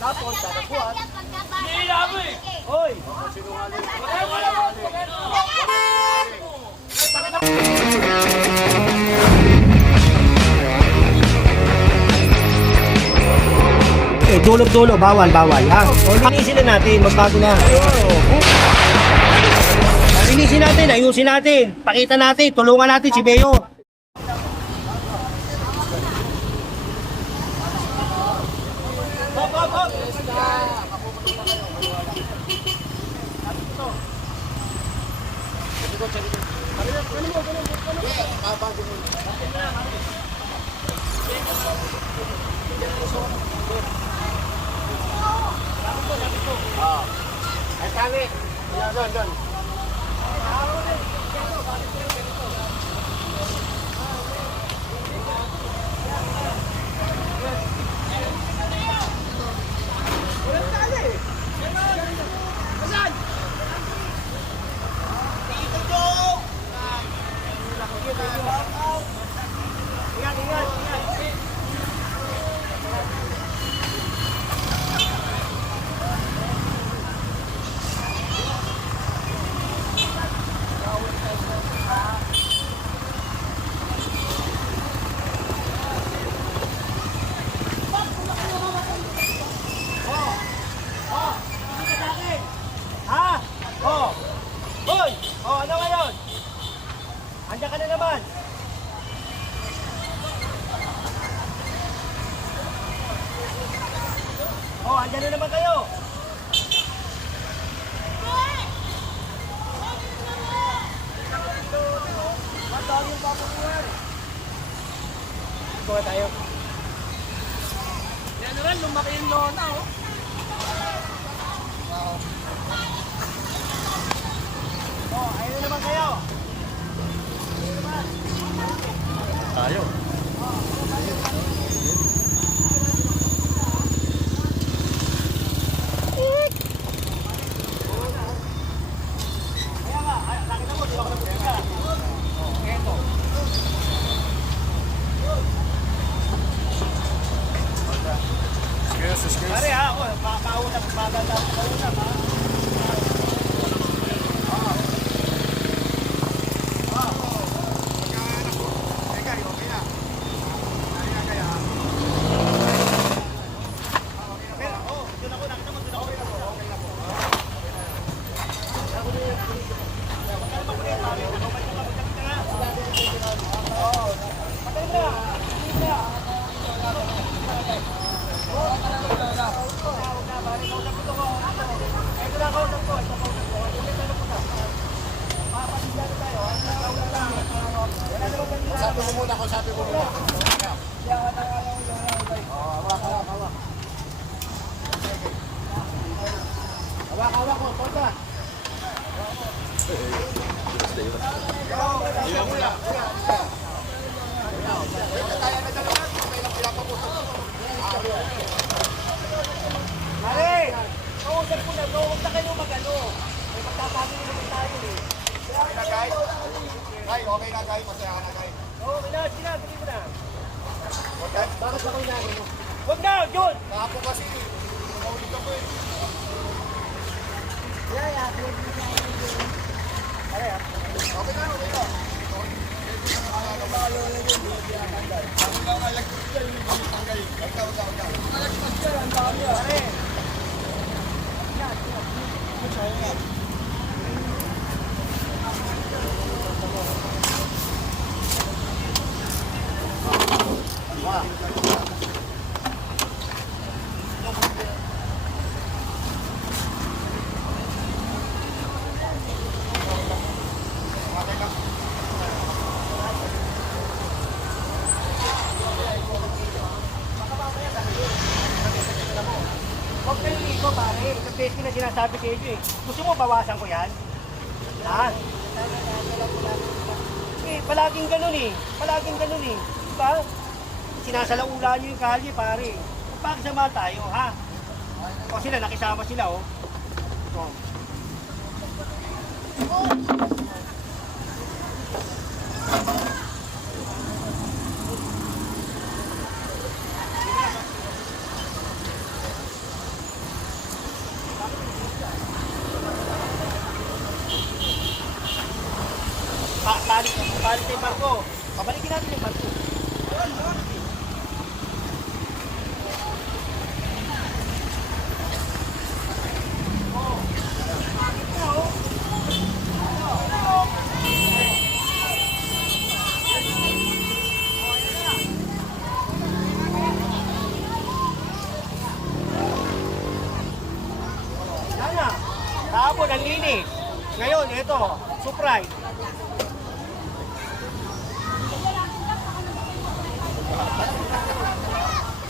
Tapos, dadagpuan. Hihila mo eh. Hoy! Dulo-dulo, bawal, ha? Linisin na natin, magbago na. Linisin natin, ayusin natin, pakita natin, tulungan natin si Beo. Ay, kami. Doon. Ano ngayon? Andiyan ka na naman. Andiyan na naman kayo. Ito tayo. Yan naman, lumaki yung lona oh. Ayun na naman kayo. Tayo. Nakita mo, di ako nagpapita. Eto. Pare ha, paunap, maganda ako paunap ha. Sabi ko muna. Hawak mo, porta. Pare, kausap ko na bro, huwag na kayo mag-ano. May magtatabi naman tayo eh. Okay na guys? Okay na guys, masaya ka na guys. Okay na, bili mo na. Okay? Bakit ako inaano mo? Huwag na, John! Nakapo kasi, nakaulit ako eh. Okay na, okay na. Huwag kayo ligo pare, isang beses ko na sinasabi kayo eh. Gusto mo bawasan ko yan? Ha? Palaging ganun eh. Diba? Sinasalaula nyo yung kalye pare. Pagsama tayo ha? O sila, nakisama sila oh. Palit sa yung barko. Pabalikin natin yung barko. Sana. Kahapon, ang linis. Ngayon, ito, surprise.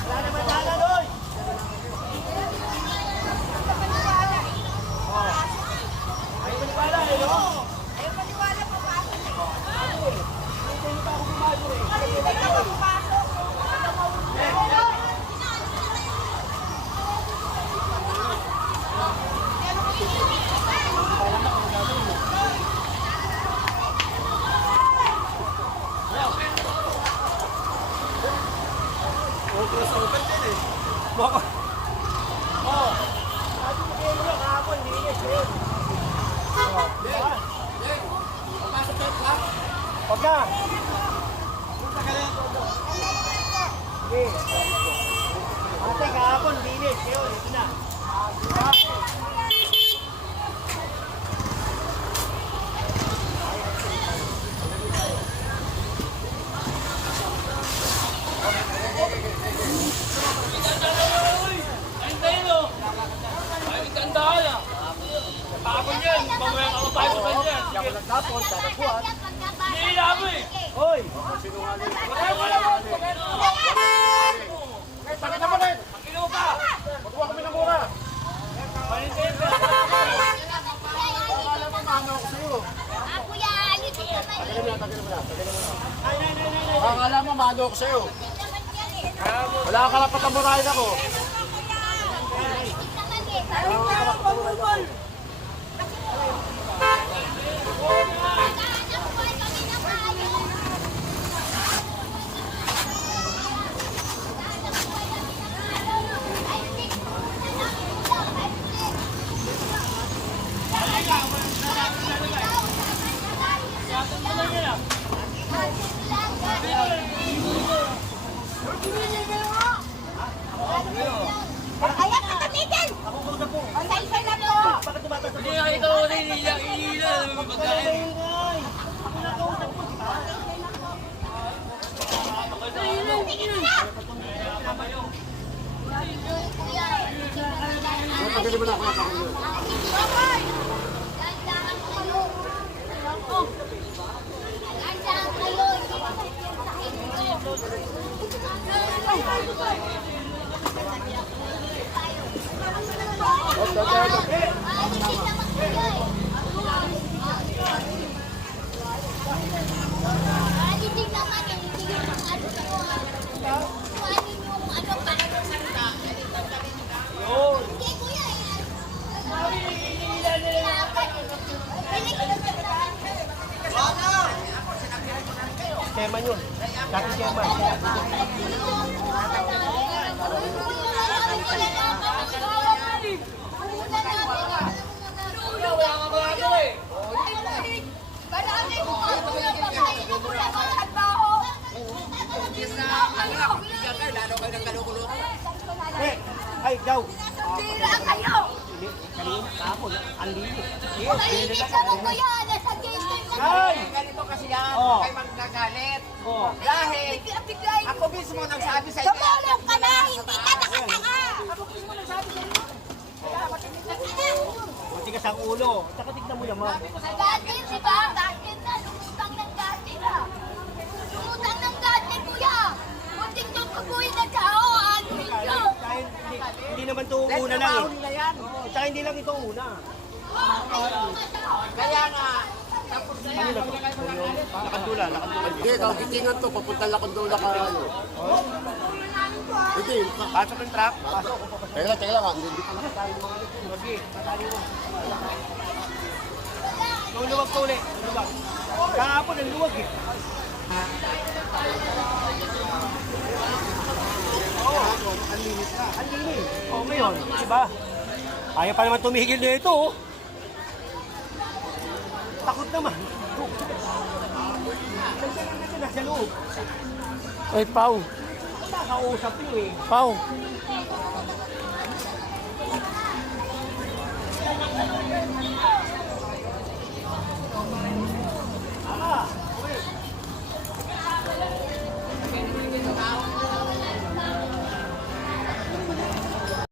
Wala naman sana, Loy. Oh. Ayaw maniwala, eh, no? Ayaw maniwala pa ba ako? Hindi pa ako pumasok, eh. Hindi ka ba pumasok? Baka. Oh. Sabi ko kayo nyo, kahapon, linis, eh. Oh, diba? Huwag na. Sige. Ate, kahapon, linis. Ngayon, ito na. Diba? Ayun tayo, no? Ay, tandaan ah. Tapon yan. Mamaya ka mapay sa kanya. Diyan ko nagtapon, dadagpuan. Hinihila mo eh. Hoy! Bakit naman eh? Pakilo ka. Magkuha kami ng mura. Panintin ka. Akala mo maano ako sa'yo. Kuya, alis ka naman. Tagalan mo na, tagalan mo na. Ay, nay, nay, nay, nay. Akala mo maano ako sa'yo. Wala ka karapat ang murahin ako. Ayan ka tumigil! Ako ko na po. Ang isa na po! Bakit tumatas Hindi nga ikaw na hinihila. Hinihila. May pagkain. Ako na kausap po, di ba? Tagalan mo na ako. Dandahan kayo! Dandahan kayo! Alisin naman kayo eh! Alisin naman yung hindi yung ano kuhanin yung ano para yung salita. Yun. Hindi kuya eh! Chairman yun. Dating chairman. Eh, ay, daw. Tira kayo! Kanina, kahapon, ang linis. Malinis ako kuya! Nasa Jason na Ay! Ganito kasi yan, Oh. kayo magagalit. Oh. Dahil bigay ako mismo nagsabi sa inyo. Tumulong ka na! Hindi ka nakatanga! Matigas ang ulo. Tsaka tignan mo naman. Dati, di ba? Dati na, lumutang ng dati na. Lumutang ng dati, kuya. Munting doon kabuhin na tao, ano ito? Dahil hindi naman ito una lang Trabaho eh. nila yan. Tsaka hindi lang ito una. Kaya nga, tapos na yan. Ano na to? Lakandula, lakandula. Hindi, kakitingan to. Papunta Lakandula ka. Hindi, Pasok yung truck. Pasok. teka lang. Hindi pa nakatayo mga ito. Sige, tatali mo. Luluwag ko ulit. Luluwag. Kahapon ang luwag eh. Ang linis na. Ang linis. Oh, ngayon, diba? Ayaw pa naman tumigil na ito oh. Takot naman. Kasi nasa loob. Ay, Pau. Nakakausap nyo eh. Pau.